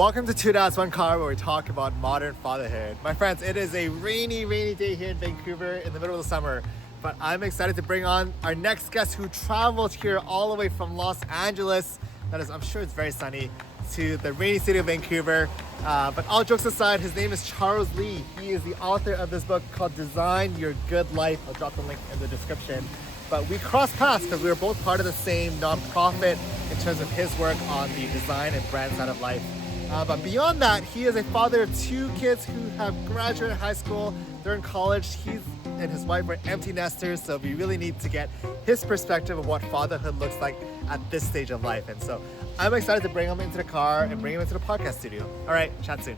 Welcome to Two Dads, One Car, where we talk about modern fatherhood. My friends, it is a rainy day here in Vancouver in the middle of the summer, but I'm excited to bring on our next guest who traveled here all the way from Los Angeles. That is, I'm sure it's very sunny, to the rainy city of Vancouver. But all jokes aside, his name is Charles Lee. He is the author of this book called Design Your Good Life. I'll drop the link in the description. But we crossed paths because we were both part of the same nonprofit in terms of his work on the design and brand side of life. But beyond that, he is a father of two kids who have graduated high school. They're in college. He and his wife are empty nesters, so we really need to get his perspective of what fatherhood looks like at this stage of life. And so I'm excited to bring him into the car and bring him into the podcast studio. All right, chat soon.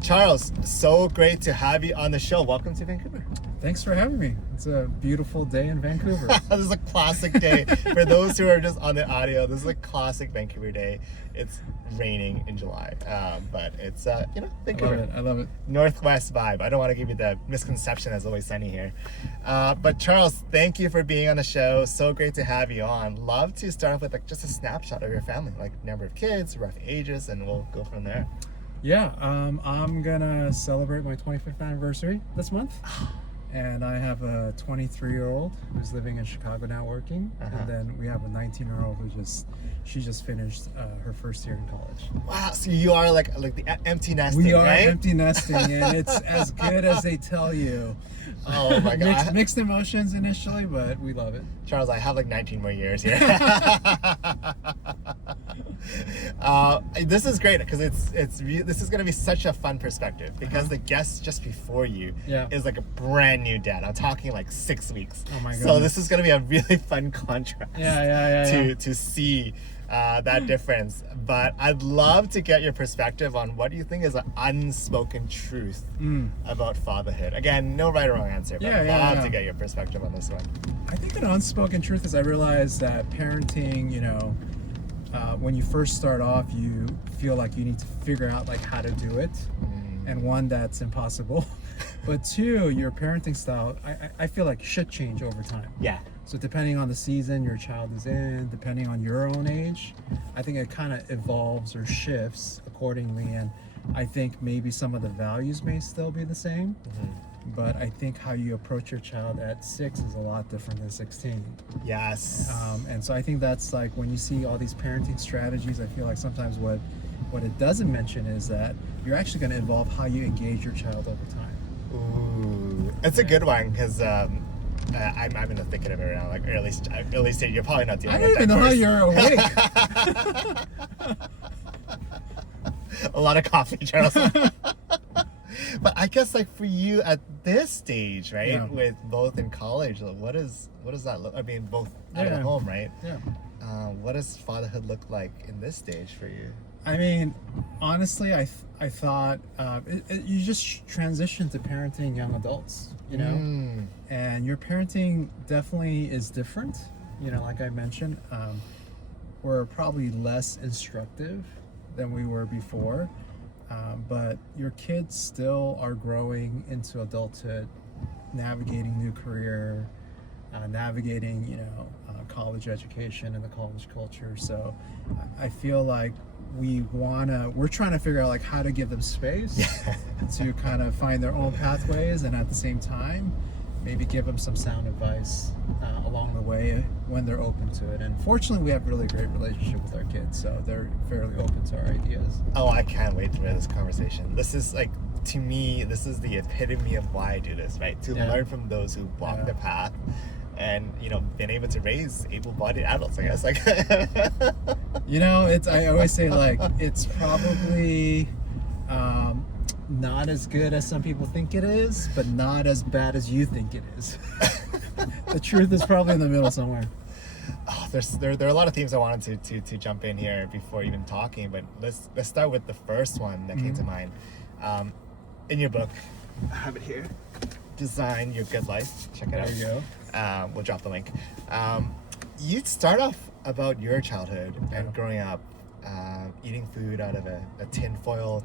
Charles, so great to have you on the show. Welcome to Vancouver. Thanks for having me. It's a beautiful day in Vancouver. This is a classic day. For those who are just on the audio, this is a classic Vancouver day. It's raining in July, but it's, Vancouver. I love it. Northwest vibe. I don't want to give you the misconception it's always sunny here. But Charles, thank you for being on the show. So great to have you on. Love to start off with just a snapshot of your family, like number of kids, rough ages, and we'll go from there. Yeah, I'm gonna celebrate my 25th anniversary this month. And I have a 23-year-old who's living in Chicago now working. And then we have a 19-year-old who just finished her first year in college. Wow, so you are like the empty nesting, We are right? empty nesting, and it's as good as they tell you. Oh my God. Mixed emotions initially, but we love it. Charles, I have like 19 more years here. This is great because this is going to be such a fun perspective because the guest just before you is like a brand new dad. I'm talking like 6 weeks. Oh my God. So this is going to be a really fun contrast to see that difference. But I'd love to get your perspective on what you think is an unspoken truth about fatherhood. Again, no right or wrong answer, but I'd love to get your perspective on this one. I think an unspoken truth is I realize that parenting, when you first start off, you feel like you need to figure out like how to do it. And one, that's impossible. But two, your parenting style, I feel like should change over time. Yeah. So depending on the season your child is in, depending on your own age, I think it kind of evolves or shifts accordingly. And I think maybe some of the values may still be the same. But I think how you approach your child at 6 is a lot different than 16. Yes. And so I think that's like when you see all these parenting strategies, I feel like sometimes what it doesn't mention is that you're actually going to evolve how you engage your child over time. Ooh, it's a good one because I'm in the thick of it right now. Like early stage, you're probably not dealing with that. I don't even know how you're awake. A lot of coffee, Charles. But I guess like for you at this stage, right, with both in college, what does that look? I mean, both out of home, right? Yeah. What does fatherhood look like in this stage for you? I mean, honestly, I thought you just transition to parenting young adults, and your parenting definitely is different. Like I mentioned, we're probably less instructive than we were before. But your kids still are growing into adulthood, navigating new career, navigating, college education and the college culture. So I feel like we're trying to figure out like how to give them space to kind of find their own pathways, and at the same time, maybe give them some sound advice along the way when they're open to it. And fortunately, we have a really great relationship with our kids, so they're fairly open to our ideas. Oh, I can't wait to hear this conversation. This is like, to me, this is the epitome of why I do this, right? To learn from those who walk the path and, been able to raise able-bodied adults, I guess. Like, I always say like, it's probably, not as good as some people think it is, but not as bad as you think it is. The truth is probably in the middle somewhere. Oh, there are a lot of themes I wanted to jump in here before even talking, but let's start with the first one that came to mind. In your book, I have it here. Design Your Good Life. Check it out. There you go. We'll drop the link. You start off about your childhood and growing up, eating food out of a tin foil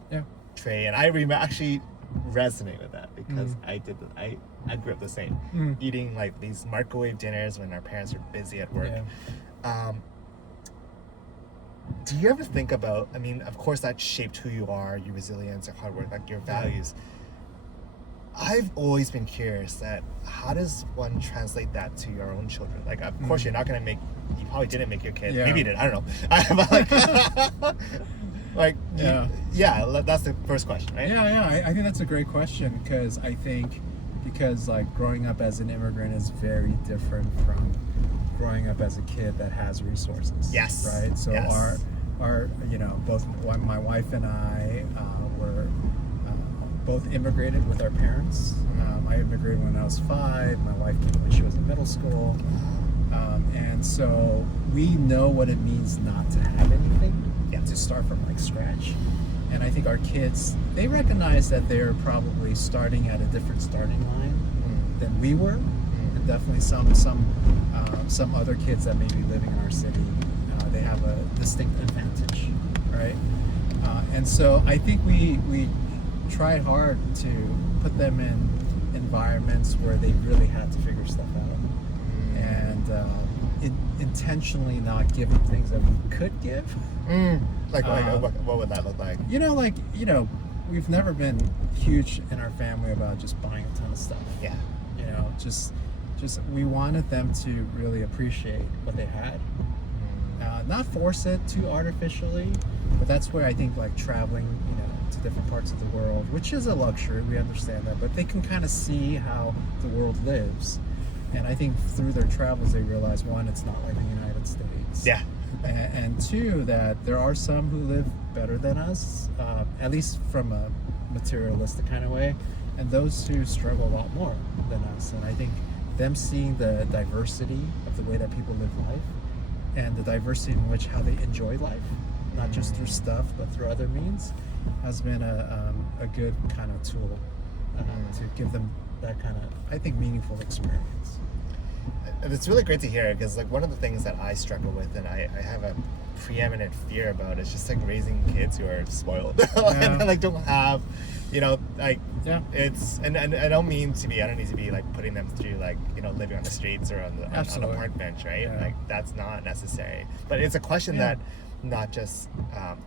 tray, and I actually resonate with that because I grew up the same, eating like these microwave dinners when our parents were busy at work. do you ever think about, I mean, of course that shaped who you are, your resilience, your hard work, like your values. I've always been curious that how does one translate that to your own children? Like, of course, you're not going to make, you probably didn't make your kids. Yeah. Maybe you did, I don't know. Like, that's the first question, right? I think that's a great question because like growing up as an immigrant is very different from growing up as a kid that has resources. Yes. Right. So Yes. our both my wife and I were both immigrated with our parents. I immigrated when I was 5. My wife came when she was in middle school, and so we know what it means not to have anything. To start from like scratch. And I think our kids, they recognize that they're probably starting at a different starting line than we were, and definitely some other kids that may be living in our city, they have a distinct advantage, right? And so I think we tried hard to put them in environments where they really had to figure stuff out, and intentionally not give them things that we could give. What would that look like? We've never been huge in our family about just buying a ton of stuff. Yeah. Just we wanted them to really appreciate what they had. Not force it too artificially, but that's where I think like traveling, to different parts of the world, which is a luxury, we understand that, but they can kind of see how the world lives. And I think through their travels, they realize, one, it's not like the United States. Yeah. And two, that there are some who live better than us, at least from a materialistic kind of way, and those who struggle a lot more than us. And I think them seeing the diversity of the way that people live life and the diversity in which how they enjoy life, not just through stuff, but through other means, has been a good kind of tool to give them that kind of, I think, meaningful experience. And it's really great to hear, because like one of the things that I struggle with and I have a preeminent fear about is just like raising kids who are spoiled and like don't have, it's, and I don't need to be like putting them through like, living on the streets or on a park bench, right? Like that's not necessary. But it's a question that not just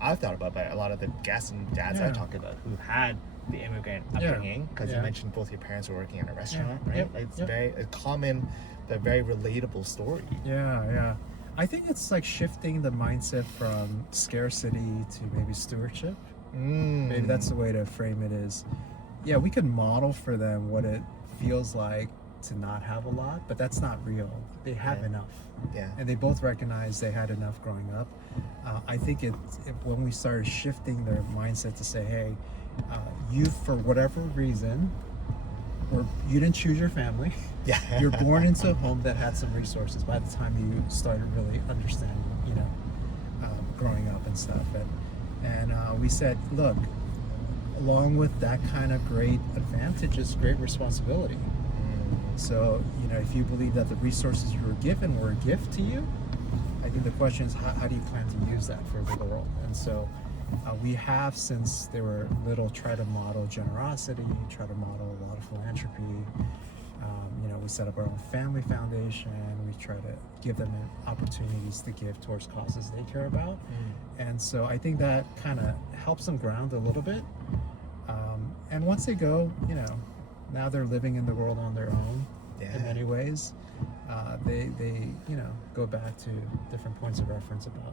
I've thought about, but a lot of the guests and dads I've talked about who had the immigrant upbringing, because you mentioned both your parents were working in a restaurant, right? It's very a common but very relatable story. I think it's like shifting the mindset from scarcity to maybe stewardship. Maybe that's the way to frame it is, we can model for them what it feels like to not have a lot, but that's not real. They have enough. And they both recognize they had enough growing up. I think when we started shifting their mindset to say, hey, you, for whatever reason, or you didn't choose your family. You're born into a home that had some resources by the time you started really understanding, growing up and stuff. And we said, look, along with that kind of great advantage is great responsibility. So, if you believe that the resources you were given were a gift to you, I think the question is, how do you plan to use that for the world? And so we have, since they were little, try to model generosity, try to model a lot of philanthropy. We set up our own family foundation. We try to give them opportunities to give towards causes they care about. And so I think that kind of helps them ground a little bit. And once they go, now they're living in the world on their own in many ways. They go back to different points of reference about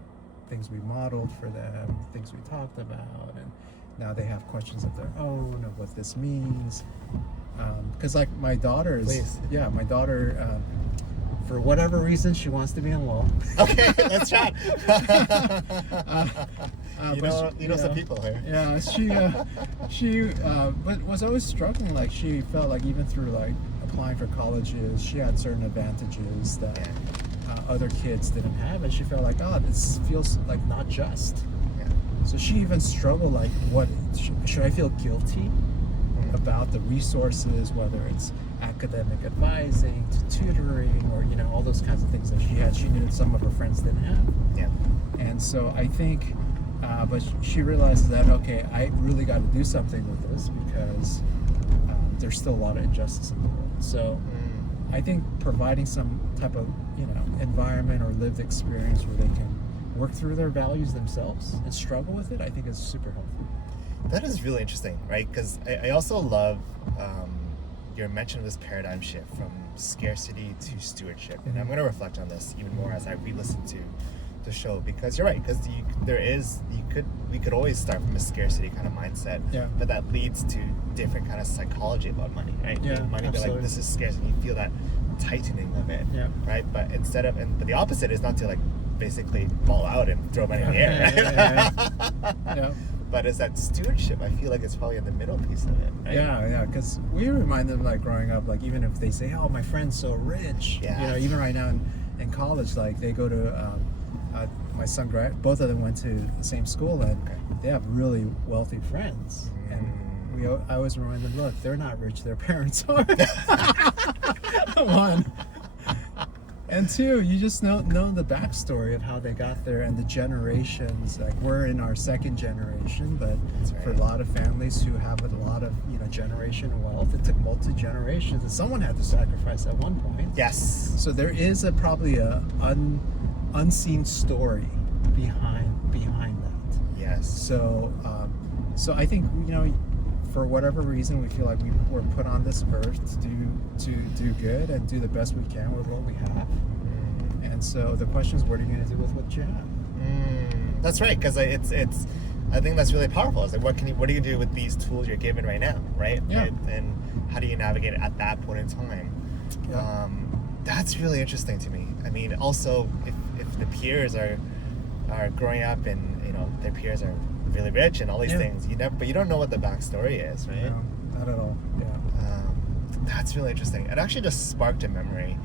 things we modeled for them, things we talked about, and now they have questions of their own of what this means. Because like my daughter, for whatever reason, she wants to be in law. Okay, let's chat. You know some people here. She but was always struggling. Like she felt like even through like applying for colleges, she had certain advantages that other kids didn't have, and she felt like, this feels like not just. So she even struggled, like, what should I feel guilty about the resources, whether it's academic advising to tutoring or all those kinds of things that she had. She knew that some of her friends didn't have. And so I think but she realizes that, okay, I really got to do something with this because there's still a lot of injustice in the world. So I think providing some type of environment or lived experience where they can work through their values themselves and struggle with it, I think is super healthy. That is really interesting, right? Because I also love your mention of this paradigm shift from scarcity to stewardship. And I'm going to reflect on this even more as I re-listen to the show, because you're right, because we could always start from a scarcity kind of mindset, but that leads to different kind of psychology about money, right? Money, be like, this is scarce, and you feel that tightening of it, right? But instead of, but the opposite is not to like basically ball out and throw money in the air, right? But it's that stewardship, I feel like it's probably in the middle piece of it, right? Because we remind them, like, growing up, like, even if they say, oh, my friend's so rich, you know, even right now in college, like, they go to, my son, both of them went to the same school, and they have really wealthy friends, and I always remind them, look, they're not rich, their parents are. One. And two, you just know the backstory of how they got there and the generations. Like, we're in our second generation, but for a lot of families who have a lot of, you know, generational wealth, it took multi-generations, and someone had to sacrifice at one point. Yes. So there is probably a unseen story behind that. Yes. So I think, you know, for whatever reason, we feel like we're put on this earth to do good and do the best we can with what we have. And so the question is, what are you going to do with what you have? That's right, because it's I think that's really powerful. It's like, what do you do with these tools you're given right now, right? And how do you navigate it at that point in time? That's really interesting to me. I mean, also, if the peers are growing up and, you know, their peers are really rich and all these things, but you don't know what the backstory is, right? No, not at all. That's really interesting. It actually just sparked a memory.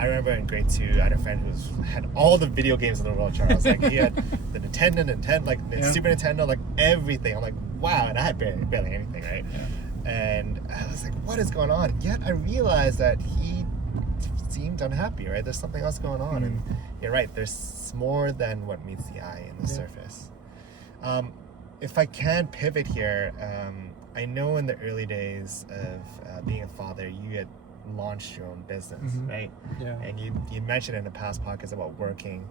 I remember in grade 2, I had a friend who had all the video games in the world, Charles. Like, he had the Nintendo, like the Super Nintendo, like everything. I'm like, wow, and I had barely anything, right? And I was like, what is going on? Yet I realized that he seemed unhappy, right? There's something else going on, and you're right. There's more than what meets the eye in the surface. If I can pivot here, I know in the early days of being a father, you had launched your own business, right? And you mentioned in the past podcast about working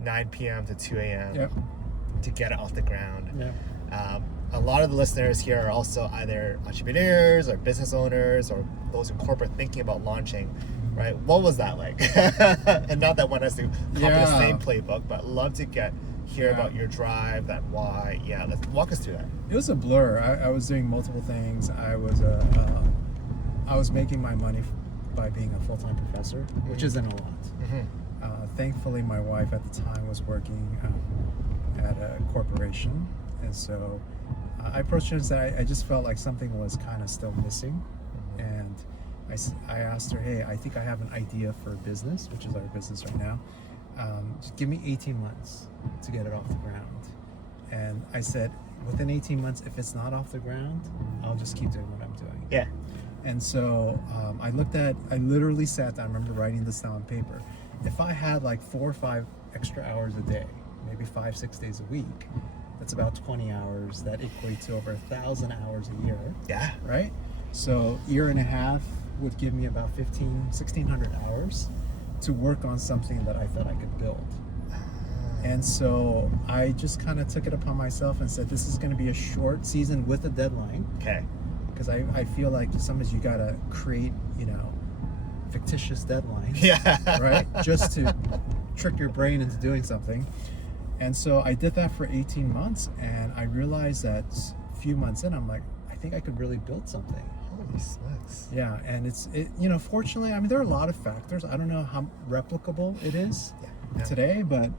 9 p.m. to 2 a.m. to get it off the ground. A lot of the listeners here are also either entrepreneurs or business owners or those in corporate thinking about launching, right? What was that like? And not that one has to copy the same playbook, but love to hear about your drive, that why. Let's walk us through that. It was a blur. I was doing multiple things. I was making my money by being a full-time professor, which isn't a lot. Thankfully, my wife at the time was working at a corporation, and so I approached her and said I just felt like something was kind of still missing, and I asked her, hey, I think I have an idea for a business, which is our business right now. Just give me 18 months to get it off the ground. And I said, within 18 months, if it's not off the ground, I'll just keep doing what I'm doing. And so I literally sat down, I remember writing this down on paper. If I had like 4 or 5 extra hours a day, maybe 5-6 days a week, that's about 20 hours. That equates to over 1,000 hours a year. Right? So year and a half would give me about 1,600 hours to work on something that I thought I could build. And so I just kind of took it upon myself and said, this is going to be a short season with a deadline. Because I feel like sometimes you got to create, you know, fictitious deadlines. Right? Just to trick your brain into doing something. And so I did that for 18 months, and I realized that a few months in, I'm like, I think I could really build something. Holy smokes. And it you know, fortunately, I mean, there are a lot of factors. I don't know how replicable it is today, but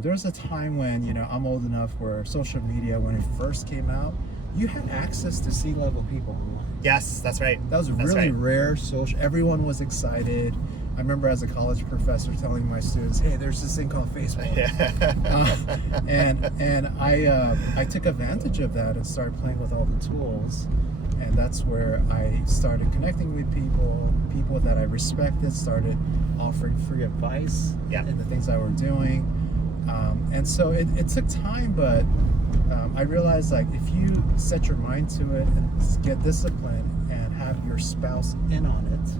there was a time when, you know, I'm old enough where social media, when it first came out, you had access to C-level people online. Yes, that's right. That was really rare. Everyone was excited. I remember as a college professor telling my students, hey, there's this thing called Facebook. And I took advantage of that and started playing with all the tools. And that's where I started connecting with people that I respected, started offering free advice in the things I were doing. And so it took time, but I realized, like, if you set your mind to it and get disciplined and have your spouse in on it,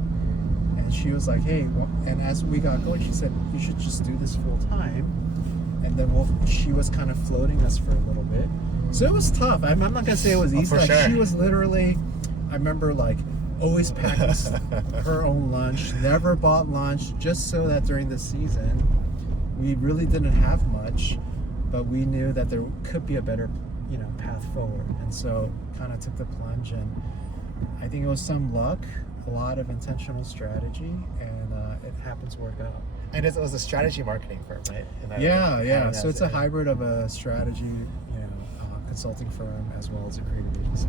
and she was like, hey, and as we got going, she said, you should just do this full time. and then she was kind of floating us for a little bit. So it was tough. I'm not gonna say it was easy. For Like sure. she was literally, I remember like always packing her own lunch, never bought lunch, just so that during the season we really didn't have much, but we knew that there could be a better, path forward. And so kind of took the plunge, and I think it was some luck, a lot of intentional strategy, and it happened to work out. And it was a strategy marketing firm, right? Yeah. So it's a hybrid of a strategy, consulting firm as well as a creative agency.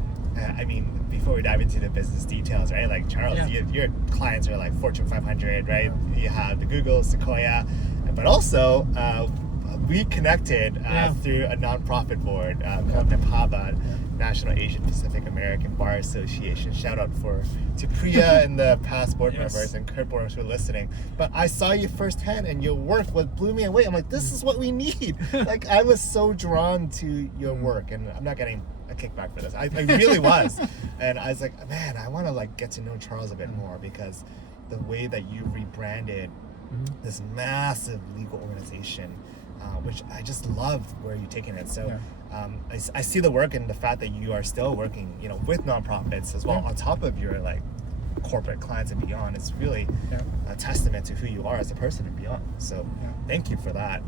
I mean, before we dive into the business details, right? Like Charles, your clients are like Fortune 500, right? Yeah. You have the Google, Sequoia, but also we connected through a nonprofit board called NAPABA, National Asian Pacific American Bar Association. Shout out to Priya and the past board members and current board members who are listening. But I saw you firsthand, and your work what blew me away. I'm like, this is what we need. Like, I was so drawn to your work, and I'm not getting a kickback for this. I really was. And I was like, man, I want to like get to know Charles a bit more, because the way that you rebranded this massive legal organization, which I just loved where you're taking it. So I see the work, and the fact that you are still working, with nonprofits as well, on top of your like corporate clients and beyond. It's really a testament to who you are as a person and beyond. So thank you for that.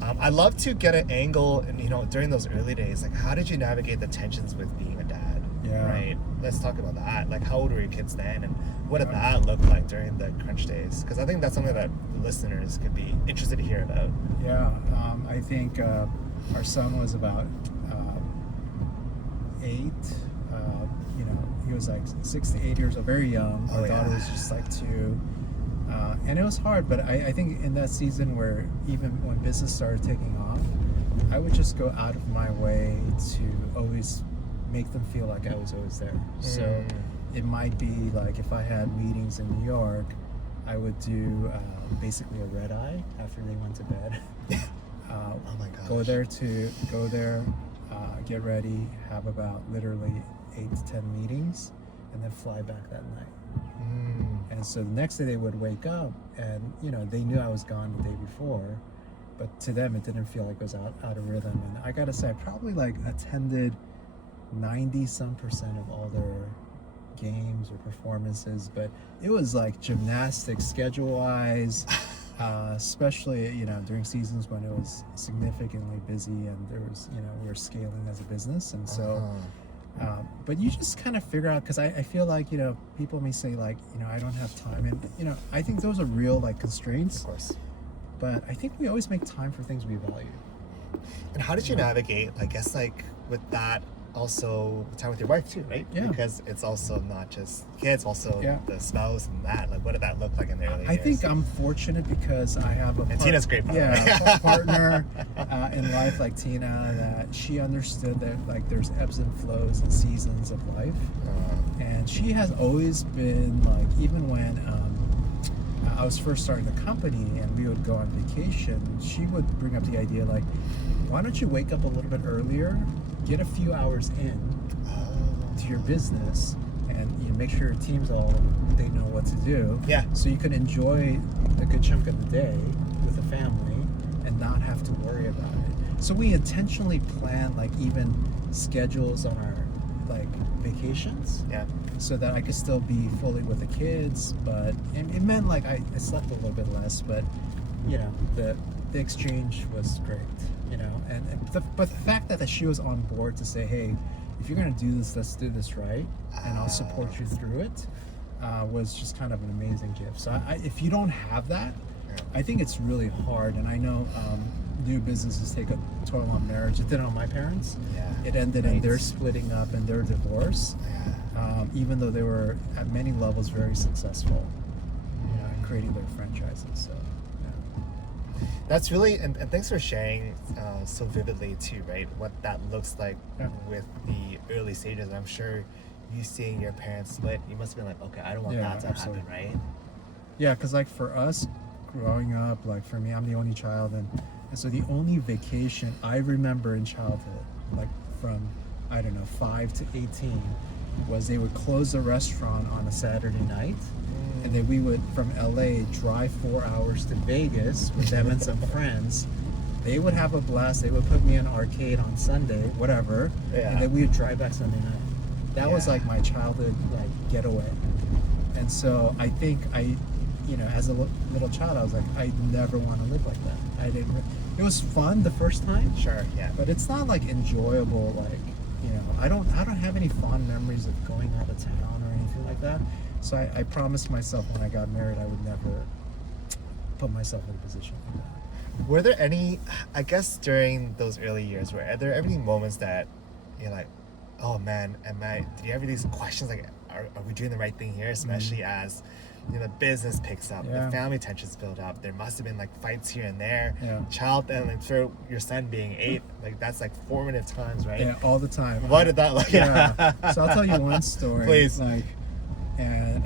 I'd love to get an angle, and during those early days, like how did you navigate the tensions with being a dad? Right. Let's talk about that. Like, how old were your kids then, and what did that look like during the crunch days? Because I think that's something that listeners could be interested to hear about. I think our son was about 8. He was like 6 to 8 years old, very young. Our daughter was just like 2. And it was hard, but I think in that season where even when business started taking off, I would just go out of my way to always make them feel like I was always there. So it might be like if I had meetings in New York, I would do basically a red eye after they went to bed. Oh my gosh. Go there, get ready, have about literally 8 to 10 meetings, and then fly back that night. And so the next day they would wake up, and they knew I was gone the day before, but to them it didn't feel like it was out of rhythm. And I gotta say, I probably like attended 90% of all their games or performances, but it was like gymnastics schedule wise, especially during seasons when it was significantly busy and there was we were scaling as a business. And so but you just kind of figure out, because I feel like people may say like I don't have time, and I think those are real like constraints, Of course. but I think we always make time for things we value. And how did you navigate, I guess, like with that, also time with your wife too, right? Yeah. Because it's also not just kids, also the spouse and that. Like, what did that look like in the early years? I think I'm fortunate because I have And Tina's great, by the way. partner in life like Tina, that she understood that like there's ebbs and flows and seasons of life. And she has always been like, even when I was first starting the company and we would go on vacation, she would bring up the idea like, why don't you wake up a little bit earlier, get a few hours in to your business, and make sure your team's they know what to do. Yeah. So you can enjoy a good chunk of the day with the family and not have to worry about it. So we intentionally plan like even schedules on our like vacations. Yeah. So that I could still be fully with the kids, but it meant like I slept a little bit less, but the exchange was great, but the fact that she was on board to say, hey, if you're gonna do this, let's do this right, and I'll support you through it, was just kind of an amazing gift. So if you don't have that, I think it's really hard. And I know new businesses take a toll on marriage. It did on my parents. It ended in their splitting up and their divorce. Even though they were at many levels very successful, creating their franchises. So that's really, and thanks for sharing so vividly too, right? What that looks like with the early stages. I'm sure you seeing your parents split, you must have been like, okay, I don't want that to happen, right? Yeah, because like for us growing up, like for me, I'm the only child, and so the only vacation I remember in childhood, like from, I don't know, 5 to 18, was they would close the restaurant on a Saturday night, and then we would, from LA, drive 4 hours to Vegas with them and some friends. they would have a blast. They would put me in arcade on Sunday, whatever, Yeah. and then we would drive back Sunday night. That was like my childhood like getaway. And so I think as a little child, I was like, I never want to live like that. I didn't. It was fun the first time, Sure, yeah. but it's not like enjoyable. Like, I don't have any fond memories of going out of town or anything like that. So I promised myself when I got married, I would never put myself in a position like that. Were there any, I guess during those early years, are there any moments that you're like, oh man, did you have these questions like, are we doing the right thing here? Especially as, the business picks up, the family tensions build up. There must have been like fights here and there. Child, and like for your son being 8, like that's like formative times, right? Yeah, all the time. What did that look? Yeah. So I'll tell you one story. Please. Like, and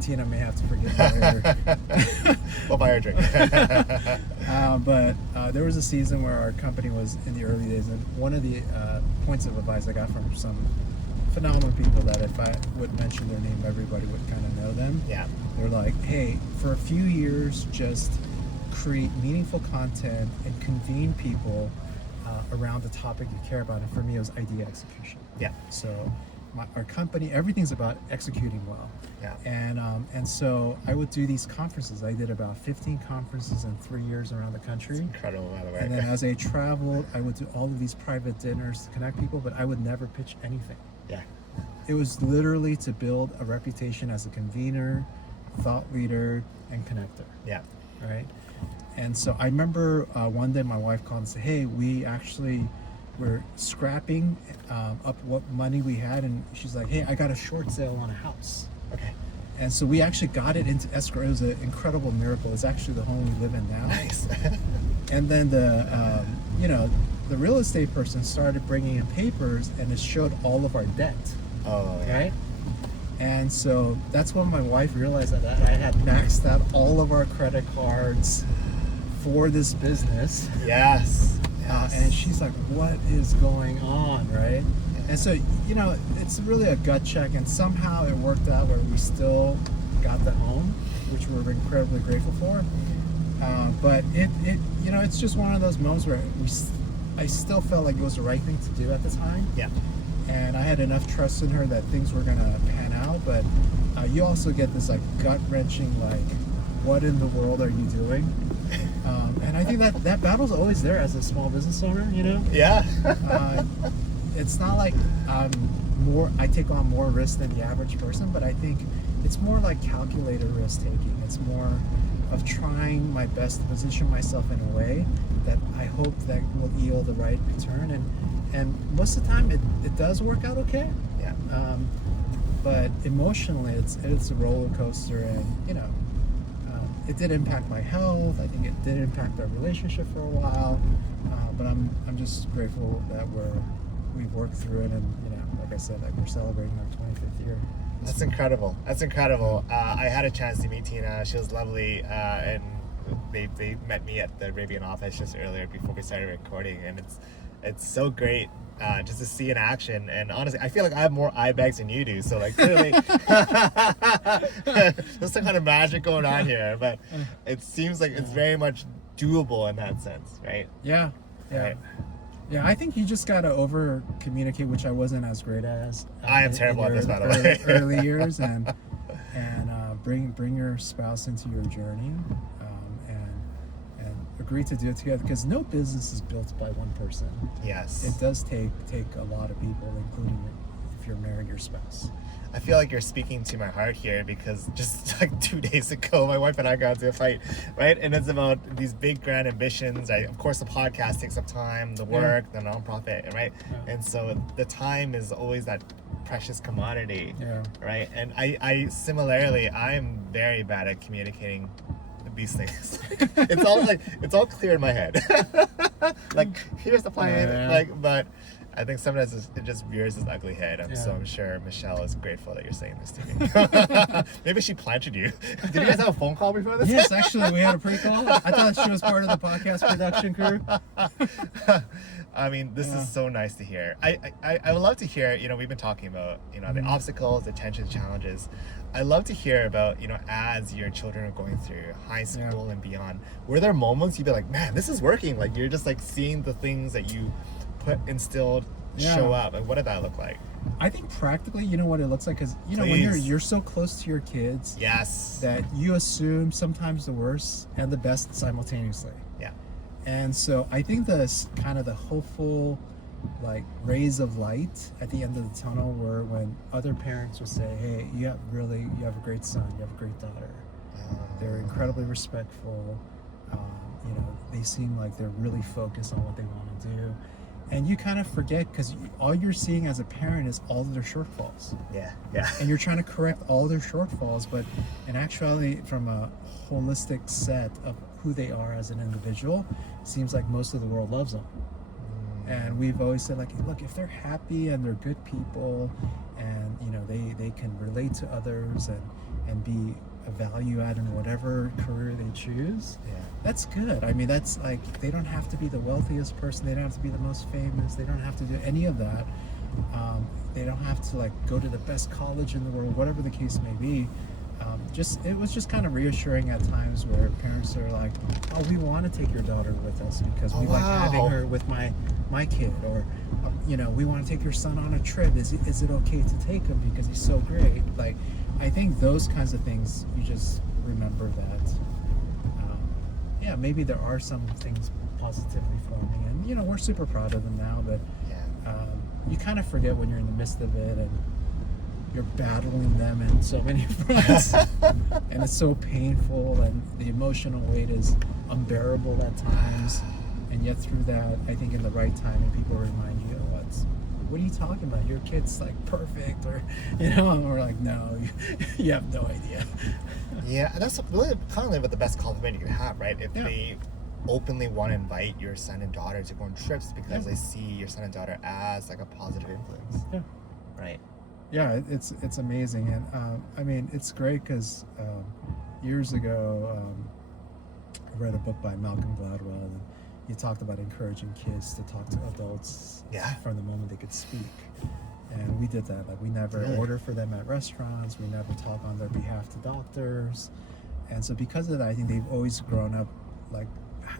Tina may have to forgive me later. We'll buy her a drink. But there was a season where our company was in the early days, and one of the points of advice I got from some phenomenal people that if I would mention their name, everybody would kind of know them. Yeah. They're like, hey, for a few years, just create meaningful content and convene people around the topic you care about. And for me, it was idea execution. Yeah. So our company, everything's about executing well. Yeah. And so I would do these conferences. I did about 15 conferences in 3 years around the country. It's incredible, by the way. And then as I traveled, I would do all of these private dinners to connect people, but I would never pitch anything. Yeah. It was literally to build a reputation as a convener, thought leader, and connector. Yeah. Right? And so I remember one day my wife called and said, hey, we're scrapping up what money we had, and she's like, hey, I got a short sale on a house. Okay. And so we actually got it into escrow. It was an incredible miracle. It's actually the home we live in now. Nice. And then the real estate person started bringing in papers, and it showed all of our debt. Oh, yeah. Right? And so that's when my wife realized that I had maxed out all of our credit cards for this business. Yes. And she's like, what is going on, right? And so, it's really a gut check, and somehow it worked out where we still got the home, which we're incredibly grateful for. But it's just one of those moments where I still felt like it was the right thing to do at the time. Yeah. And I had enough trust in her that things were gonna pan out. But you also get this like gut wrenching, like, what in the world are you doing? And I think that battle's always there as a small business owner, Yeah. It's not like I take on more risk than the average person, but I think it's more like calculated risk taking. It's more of trying my best to position myself in a way that I hope that will yield the right return. And most of the time it does work out okay. Yeah. But emotionally it's a roller coaster, and it did impact my health. I think it did impact our relationship for a while. But I'm just grateful that we've worked through it, and like I said, like we're celebrating our 25th year. That's incredible. That's incredible. I had a chance to meet Tina. She was lovely, and they met me at the Arabian office just earlier before we started recording, and it's so great just to see in action. And honestly, I feel like I have more eye bags than you do. So like clearly, there's some kind of magic going on here. But it seems like it's very much doable in that sense, right? Yeah. Right. Yeah, I think you just gotta over communicate, which I wasn't as great as. I am terrible at this, by the way. Early years, and bring your spouse into your journey, and agree to do it together, because no business is built by one person. Yes. It does take a lot of people, including if you're married, your spouse. I feel like you're speaking to my heart here, because just like 2 days ago, my wife and I got into a fight, right? And it's about these big, grand ambitions. Of course, the podcast takes up time, the work, the nonprofit, right? Yeah. And so the time is always that precious commodity, Yeah. right? And I similarly, I'm very bad at communicating these things. It's all clear in my head. Like, here's the plan, Yeah. like, but I think sometimes it just rears its ugly head. Yeah. So I'm sure Michelle is grateful that you're saying this to me. Maybe she planted you. Did you guys have a phone call before this? Yes, actually, we had a pre-call. I thought she was part of the podcast production crew. I mean, this is so nice to hear. I would love to hear, you know, we've been talking about, you know, the obstacles, the tensions, challenges. I love to hear about, you know, as your children are going through high school and beyond, were there moments you'd be like, man, this is working? Like, you're just like seeing the things that you instilled show up. And what did that look like? I think practically, you know what it looks like, because you know when you're so close to your kids, that you assume sometimes the worst and the best simultaneously. Yeah. And so I think the kind of the hopeful, like, rays of light at the end of the tunnel were when other parents would say, hey, you have a great son, you have a great daughter. They're incredibly respectful. You know, they seem like they're really focused on what they want to do. And you kind of forget, because all you're seeing as a parent is all of their shortfalls. Yeah. And you're trying to correct all their shortfalls, but in actuality, from a holistic set of who they are as an individual, it seems like most of the world loves them. And we've always said, like, look, if they're happy and they're good people, and you know they can relate to others and be a value add in whatever career they choose, that's good. I mean, that's like, they don't have to be the wealthiest person, they don't have to be the most famous, they don't have to do any of that. They don't have to like go to the best college in the world, whatever the case may be. It was just kind of reassuring at times where parents are like, oh, we want to take your daughter with us because we like having her with my kid, or you know, we want to take your son on a trip, is it okay to take him because he's so great? Like, I think those kinds of things, you just remember that maybe there are some things positively forming, and you know, we're super proud of them now, but you kind of forget when you're in the midst of it and you're battling them in so many fronts. And it's so painful, and the emotional weight is unbearable at times, and yet through that, I think in the right time, and people remind you, what are you talking about? Your kid's like perfect, or you know, and we're like, no, you have no idea. Yeah, and that's really kind of what the best compliment you can have, right? If they openly want to invite your son and daughter to go on trips because they see your son and daughter as like a positive influence. Yeah. Right. Yeah, it's amazing, and I mean, it's great because years ago I read a book by Malcolm Gladwell, and he talked about encouraging kids to talk to adults from the moment they could speak. And we did that. Like, we never order for them at restaurants. We never talk on their behalf to doctors. And so because of that, I think they've always grown up like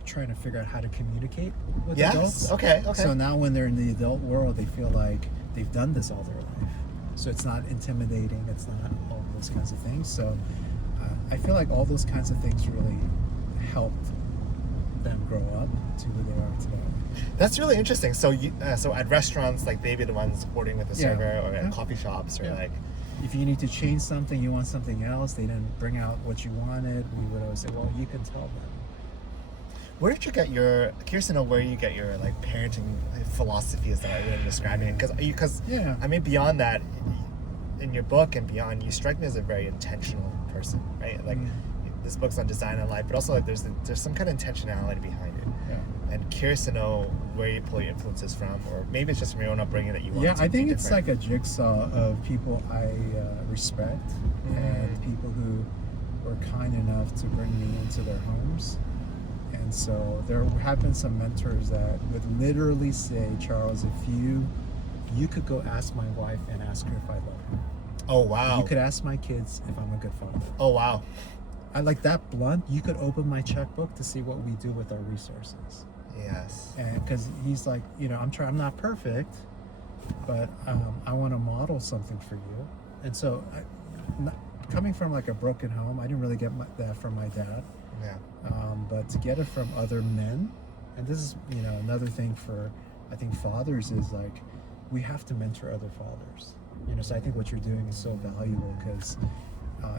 trying to figure out how to communicate with adults. Okay. So now when they're in the adult world, they feel like they've done this all their life. So it's not intimidating. It's not all those kinds of things. So I feel like all those kinds of things really helped them grow up to who they are today. That's really interesting. So so at restaurants, like, they'd be the ones ordering with the server, or at coffee shops, or like, if you need to change something, you want something else, they didn't bring out what you wanted, we would always say, well, you can tell them. Where did you get your, curious to know where you get your like parenting philosophies that I really describing it, because I mean, beyond that, in your book and beyond, you strike me as a very intentional person, right? Like, this book's on design and life, but also like there's some kind of intentionality behind it. And curious to know where you pull your influences from, or maybe it's just from your own upbringing that you want to I think be it's like a jigsaw of people I respect, and people who were kind enough to bring me into their homes. And so there have been some mentors that would literally say, Charles, if you could go ask my wife and ask her if I love her. Oh, wow. You could ask my kids if I'm a good father. Oh, wow. I like that blunt. You could open my checkbook to see what we do with our resources. Yes. And because he's like, you know, I'm not perfect, but I want to model something for you. And so coming from like a broken home, I didn't really get that from my dad. Yeah. But to get it from other men, and this is, you know, another thing for, I think, fathers, is like, we have to mentor other fathers. You know, so I think what you're doing is so valuable, because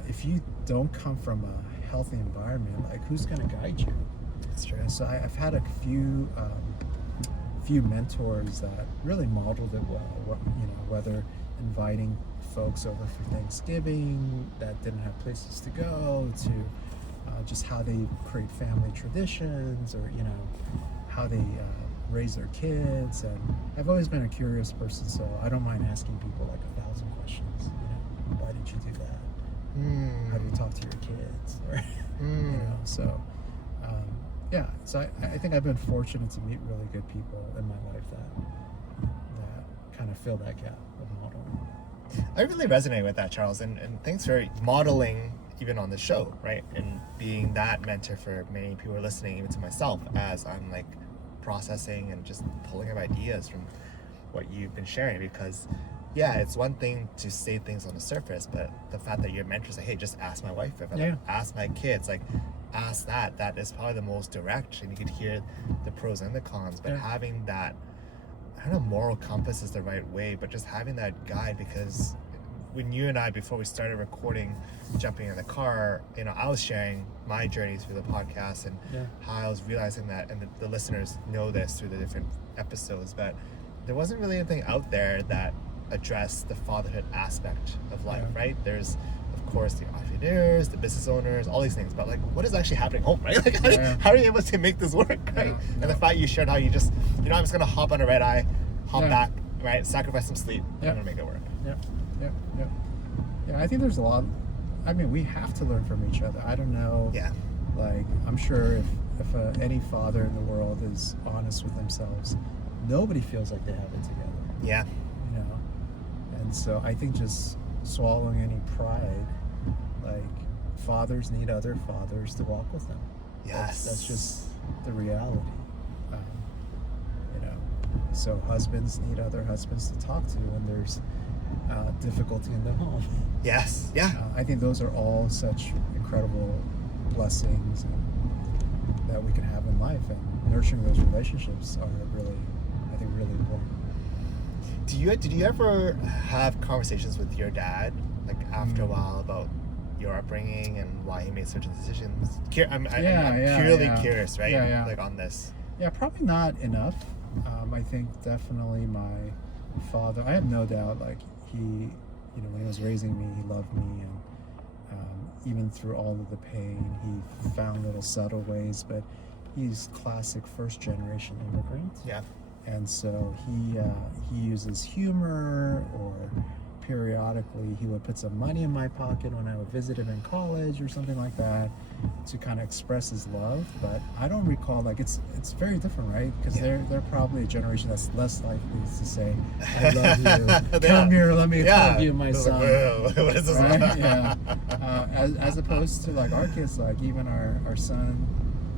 if you don't come from a healthy environment, like, who's going to guide you? That's true. And so I've had a few mentors that really modeled it well. You know, whether inviting folks over for Thanksgiving that didn't have places to go, to just how they create family traditions, or you know, how they raise their kids. And I've always been a curious person, so I don't mind asking people like 1,000 questions. Why did you do that? How do you talk to your kids? Or, so yeah. So I think I've been fortunate to meet really good people in my life that kind of fill that gap of modeling. I really resonate with that, Charles, and thanks for modeling even on the show, right? And being that mentor for many people who are listening, even to myself, as I'm like processing and just pulling up ideas from what you've been sharing. Because yeah, it's one thing to say things on the surface, but the fact that your mentor say, hey, just ask my wife, ask my kids, like ask that is probably the most direct, and you could hear the pros and the cons. But having that, I don't know, moral compass is the right way, but just having that guide. Because when you and I, before we started recording, jumping in the car, I was sharing my journey through the podcast and how I was realizing that, and the listeners know this through the different episodes, but there wasn't really anything out there that addressed the fatherhood aspect of life, right? There's, of course, the entrepreneurs, the business owners, all these things, but like, what is actually happening home, right? Like, how are you able to make this work, right? And the fact you shared how you just, I'm just gonna hop on a red eye, hop back, right? Sacrifice some sleep, I'm gonna make it work. Yeah, I think there's a lot. I mean, we have to learn from each other. I don't know. Yeah. Like, I'm sure if any father in the world is honest with themselves, nobody feels like they have it together. Yeah. And so I think just swallowing any pride, like, fathers need other fathers to walk with them. Yes. That's just the reality. So husbands need other husbands to talk to when there's difficulty in the home. Yes. Yeah. I think those are all such incredible blessings that we can have in life, and nurturing those relationships are really, I think, really important. Did you ever have conversations with your dad, like after a while, about your upbringing and why he made certain decisions? I'm purely curious, right? Like on this. Yeah, probably not enough. I think definitely my father, I have no doubt, like he, when he was raising me, he loved me, and even through all of the pain, he found little subtle ways, but he's classic first generation immigrant. Yeah. And so he uses humor, or periodically he would put some money in my pocket when I would visit him in college or something like that, to kind of express his love. But I don't recall, like, it's very different, right? Because they're probably a generation that's less likely to say, I love you, come here, let me hug you, my son. Like, what is this? Right? Yeah. As opposed to like our kids, like even our son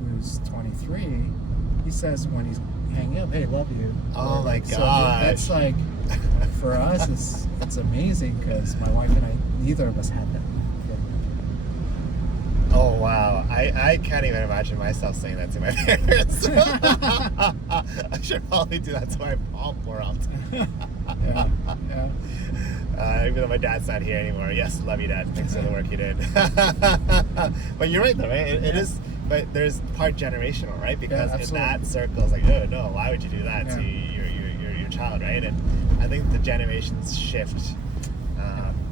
who's 23, he says when he's hanging up, hey, love you. Oh my god. So that's like, for us, it's amazing, because my wife and I, neither of us had that. Oh wow, I can't even imagine myself saying that to my parents. I should probably do that to my mom more often. Even though my dad's not here anymore. Yes, love you, Dad. Thanks for the work you did. But you're right though, right? It is, but there's part generational, right? Because in that circle, it's like, oh no, why would you do that to your child, right? And I think the generations shift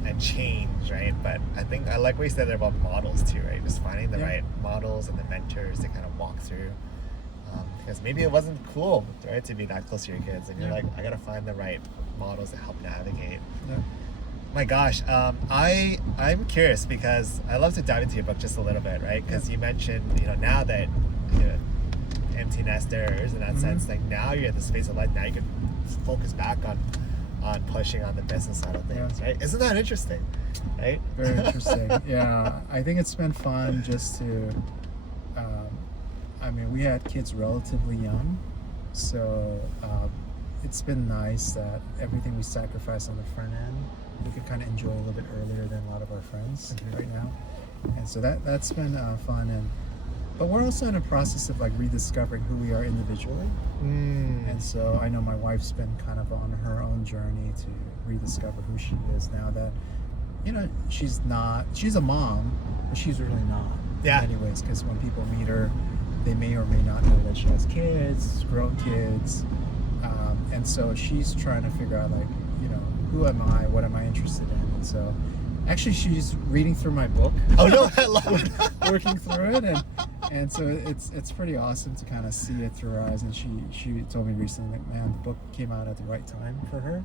and change, right? But I think I like what you said there about models too, right? Just finding the right models and the mentors to kind of walk through. Because maybe it wasn't cool, right, to be that close to your kids, and you're like, I gotta find the right models to help navigate. My gosh, I'm curious, because I love to dive into your book just a little bit, right? Because you mentioned, now that empty nesters in that sense, like now you're at the space of life, now you can focus back on pushing on the business side of things, right? Isn't that interesting, right? Very interesting. Yeah, I think it's been fun just to, we had kids relatively young, so it's been nice that everything we sacrificed on the front end, we could kind of enjoy a little bit earlier than a lot of our friends right now. And so that's been fun. But we're also in a process of like rediscovering who we are individually. And so I know my wife's been kind of on her own journey to rediscover who she is now that, she's a mom, but she's really not. Yeah. Anyways, because when people meet her, they may or may not know that she has kids, grown kids. And so she's trying to figure out, like, who am I? What am I interested in? And so actually she's reading through my book. Oh no, I love it. Working through it, And so it's pretty awesome to kind of see it through her eyes. And she told me recently, like, man, the book came out at the right time for her,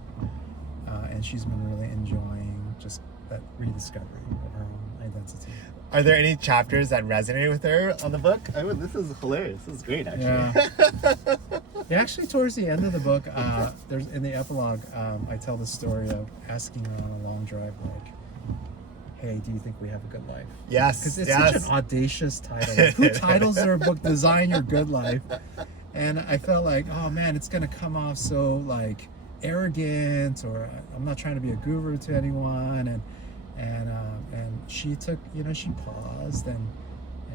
and she's been really enjoying just that rediscovery of her own identity. Are there any chapters that resonate with her on the book? Oh, this is hilarious. This is great, actually. Yeah, actually, towards the end of the book, there's in the epilogue, I tell the story of asking her on a long drive, like, hey, do you think we have a good life? Yes, because it's such an audacious title. Like, who titles their book "Design Your Good Life"? And I felt like, oh man, it's gonna come off so like arrogant, or I'm not trying to be a guru to anyone. And she took, she paused and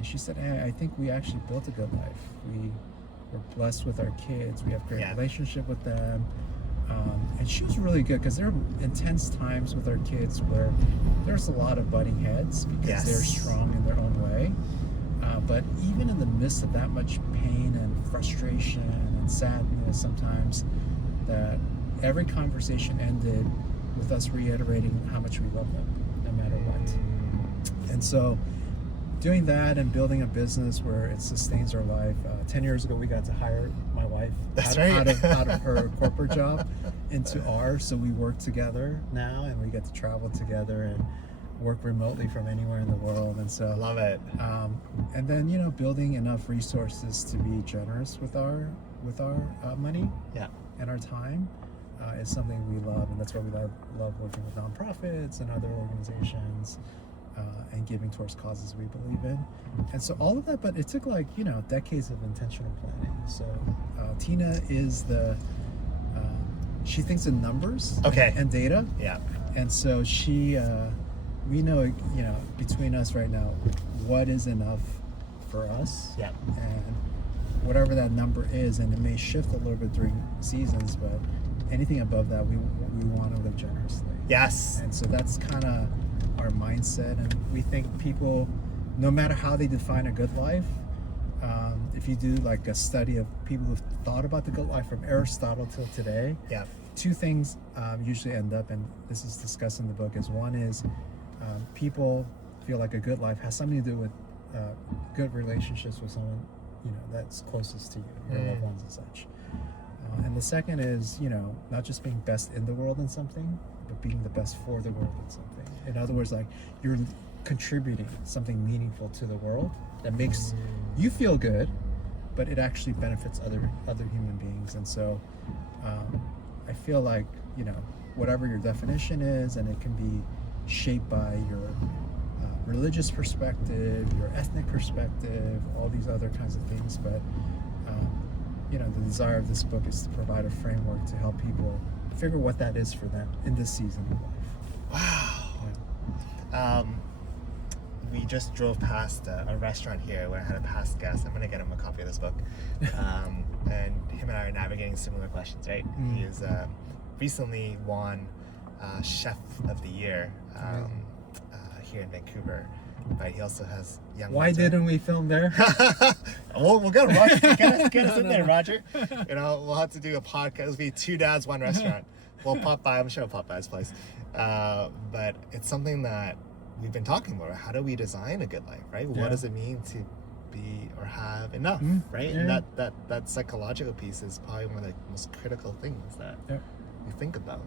she said, hey, I think we actually built a good life. We're blessed with our kids. We have great relationship with them. And she was really good, because there are intense times with our kids where there's a lot of butting heads because they're strong in their own way. But even in the midst of that much pain and frustration and sadness sometimes, that every conversation ended with us reiterating how much we love them, no matter what. And so doing that and building a business where it sustains our life. 10 years ago, we got to hire my wife out of her corporate job into ours. So we work together now, and we get to travel together and work remotely from anywhere in the world. And so love it. And then, building enough resources to be generous with our money and our time is something we love. And that's why we love working with nonprofits and other organizations. And giving towards causes we believe in. And so all of that, but it took decades of intentional planning. So Tina is she thinks in numbers and data. Yeah. And so we know, between us right now, what is enough for us. Yeah. And whatever that number is, and it may shift a little bit during seasons, but anything above that, we want to live generously. Yes. And so that's kind of our mindset, and we think people, no matter how they define a good life, if you do like a study of people who've thought about the good life from Aristotle till today, two things usually end up, and this is discussed in the book, is one is people feel like a good life has something to do with good relationships with someone that's closest to you, your loved ones and such. And the second is, not just being best in the world in something, but being the best for the world in something. In other words, like, you're contributing something meaningful to the world that makes you feel good, but it actually benefits other human beings. And so I feel like, whatever your definition is, and it can be shaped by your religious perspective, your ethnic perspective, all these other kinds of things, but the desire of this book is to provide a framework to help people figure what that is for them in this season of life. Wow. Yeah. We just drove past a restaurant here where I had a past guest. I'm going to get him a copy of this book. And him and I are navigating similar questions, right? He is recently won Chef of the Year here in Vancouver. But he also has young. Why didn't we film there? We'll go, Roger. Get us in there, Roger. We'll have to do a podcast. It'll be 2 dads, 1 restaurant. We'll pop by. I'm sure we'll pop by his place. But it's something that we've been talking about. How do we design a good life, right? Yeah. What does it mean to be or have enough, right? Yeah. And that psychological piece is probably one of the most critical things that we think about.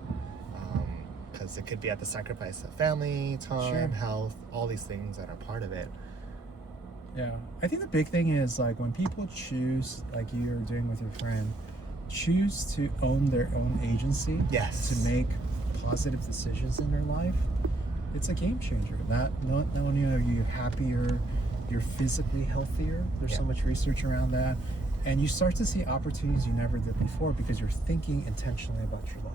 Because it could be at the sacrifice of family, time, health, all these things that are part of it. Yeah, I think the big thing is, like, when people choose, like you're doing with your friend, choose to own their own agency, to make positive decisions in their life, it's a game changer. Not only are you happier, you're physically healthier. There's so much research around that, and you start to see opportunities you never did before because you're thinking intentionally about your life.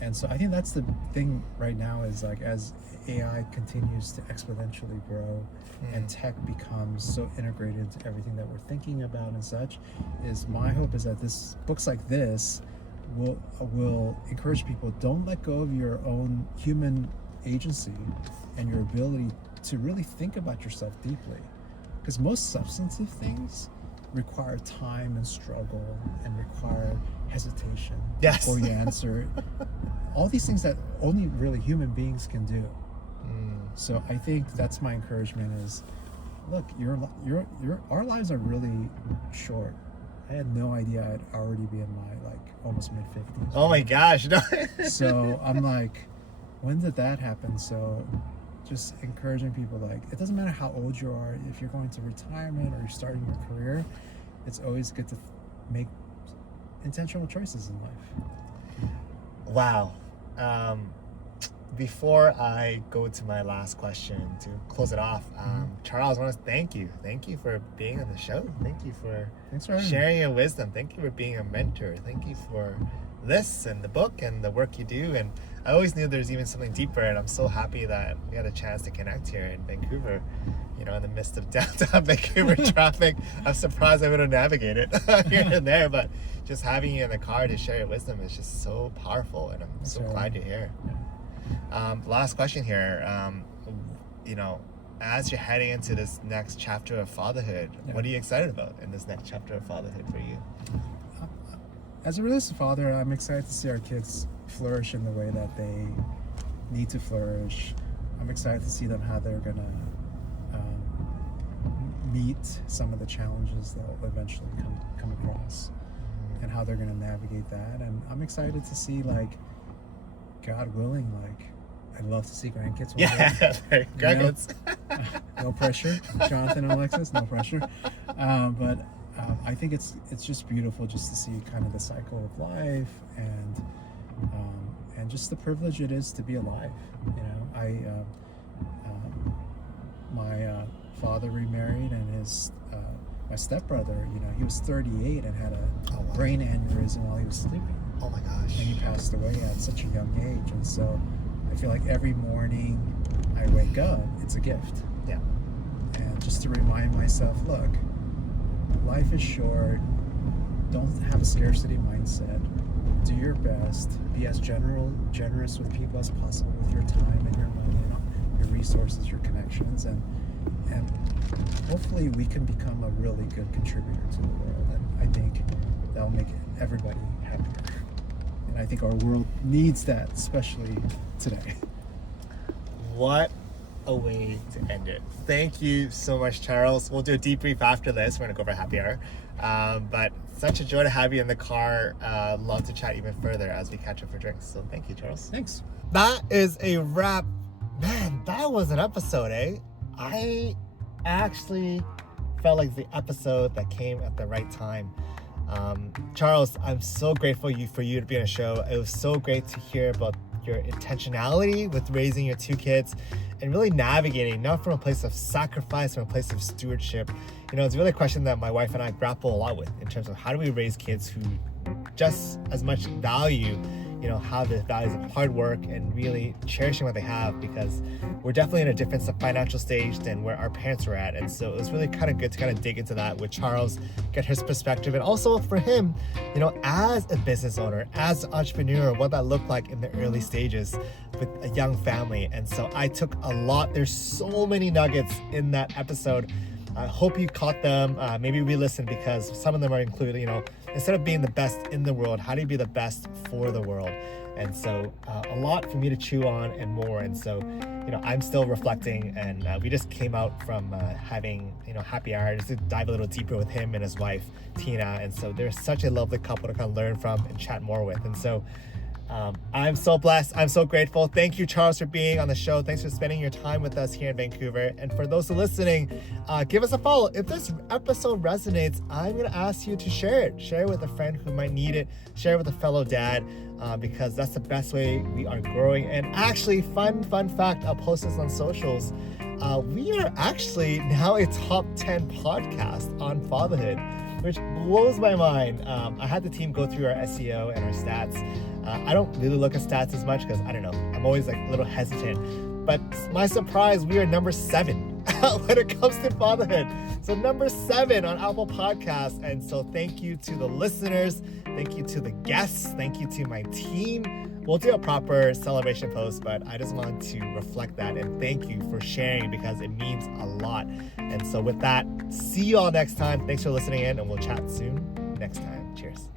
And so I think that's the thing right now, is like, as AI continues to exponentially grow and tech becomes so integrated into everything that we're thinking about and such, is my hope is that books like this will encourage people, don't let go of your own human agency and your ability to really think about yourself deeply. Because most substantive things require time and struggle and require hesitation before you answer. All these things that only really human beings can do. So I think that's my encouragement, is look, our lives are really short. I had no idea I'd already be in my like almost mid-50s. Oh my gosh, no. So I'm like, when did that happen? So just encouraging people, like, it doesn't matter how old you are, if you're going to retirement or you're starting your career, it's always good to make intentional choices in life. Wow. Before I go to my last question to close it off, Charles, I want to thank you. Thank you for being on the show. Thank you for sharing your wisdom. Thank you for being a mentor. Thank you for this and the book and the work you do. And I always knew there's even something deeper, and I'm so happy that we had a chance to connect here in Vancouver, you know, in the midst of downtown Vancouver traffic. I'm surprised I would have navigated here and there, but just having you in the car to share your wisdom is just so powerful, and I'm so glad you're here. Last question here. You know, as you're heading into this next chapter of fatherhood, what are you excited about in this next chapter of fatherhood for you? As a realistic father, I'm excited to see our kids flourish in the way that they need to flourish. I'm excited to see them how they're gonna meet some of the challenges they'll eventually come across, and how they're gonna navigate that. And I'm excited to see, like, God willing, like, I'd love to see grandkids one day. Grandkids. No pressure, Jonathan and Alexis, no pressure. But I think it's just beautiful just to see kind of the cycle of life, and just the privilege it is to be alive. You know, my father remarried, and his my stepbrother, you know, he was 38 and had a brain aneurysm while he was sleeping. Oh my gosh. And he passed away at such a young age. And so I feel like every morning I wake up, it's a gift. Yeah. And just to remind myself, look, life is short. Don't have a scarcity mindset. Do your best. Be as generous with people as possible, with your time and your money and your resources, your connections, and hopefully we can become a really good contributor to the world. And I think that'll make everybody happier. And I think our world needs that, especially today. What a way to end it. Thank you so much, Charles. We'll do a debrief after this. We're going to go for happy hour. But such a joy to have you in the car. Love to chat even further as we catch up for drinks. So thank you, Charles. Thanks. That is a wrap. Man, that was an episode, eh? I actually felt like the episode that came at the right time. Charles, I'm so grateful for you to be on a show. It was so great to hear about your intentionality with raising your two kids and really navigating, not from a place of sacrifice, from a place of stewardship. You know, it's really a question that my wife and I grapple a lot with in terms of how do we raise kids who just as much value, you know, have the values of hard work and really cherishing what they have, because we're definitely in a different financial stage than where our parents were at. And so it was really kind of good to kind of dig into that with Charles, get his perspective, and also for him, you know, as a business owner, as an entrepreneur, what that looked like in the early stages with a young family. And so I took a lot. There's so many nuggets in that episode. I hope you caught them. Maybe re-listen, because some of them are included, you know, instead of being the best in the world, how do you be the best for the world? And so a lot for me to chew on and more. And so, you know, I'm still reflecting, and we just came out from having, you know, happy hour just to dive a little deeper with him and his wife, Tina. And so they're such a lovely couple to kind of learn from and chat more with. And so I'm so blessed. I'm so grateful. Thank you, Charles, for being on the show. Thanks for spending your time with us here in Vancouver. And for those who are listening, give us a follow. If this episode resonates, I'm going to ask you to share it. Share it with a friend who might need it. Share it with a fellow dad, because that's the best way we are growing. And actually, fun fact, I'll post this on socials. We are actually now a top 10 podcast on fatherhood, which blows my mind. I had the team go through our SEO and our stats. I don't really look at stats as much because, I don't know, I'm always like a little hesitant. But my surprise, we are number 7 when it comes to fatherhood. So number 7 on Apple Podcasts. And so thank you to the listeners. Thank you to the guests. Thank you to my team. We'll do a proper celebration post, but I just wanted to reflect that and thank you for sharing, because it means a lot. And so with that, see you all next time. Thanks for listening in, and we'll chat soon next time. Cheers.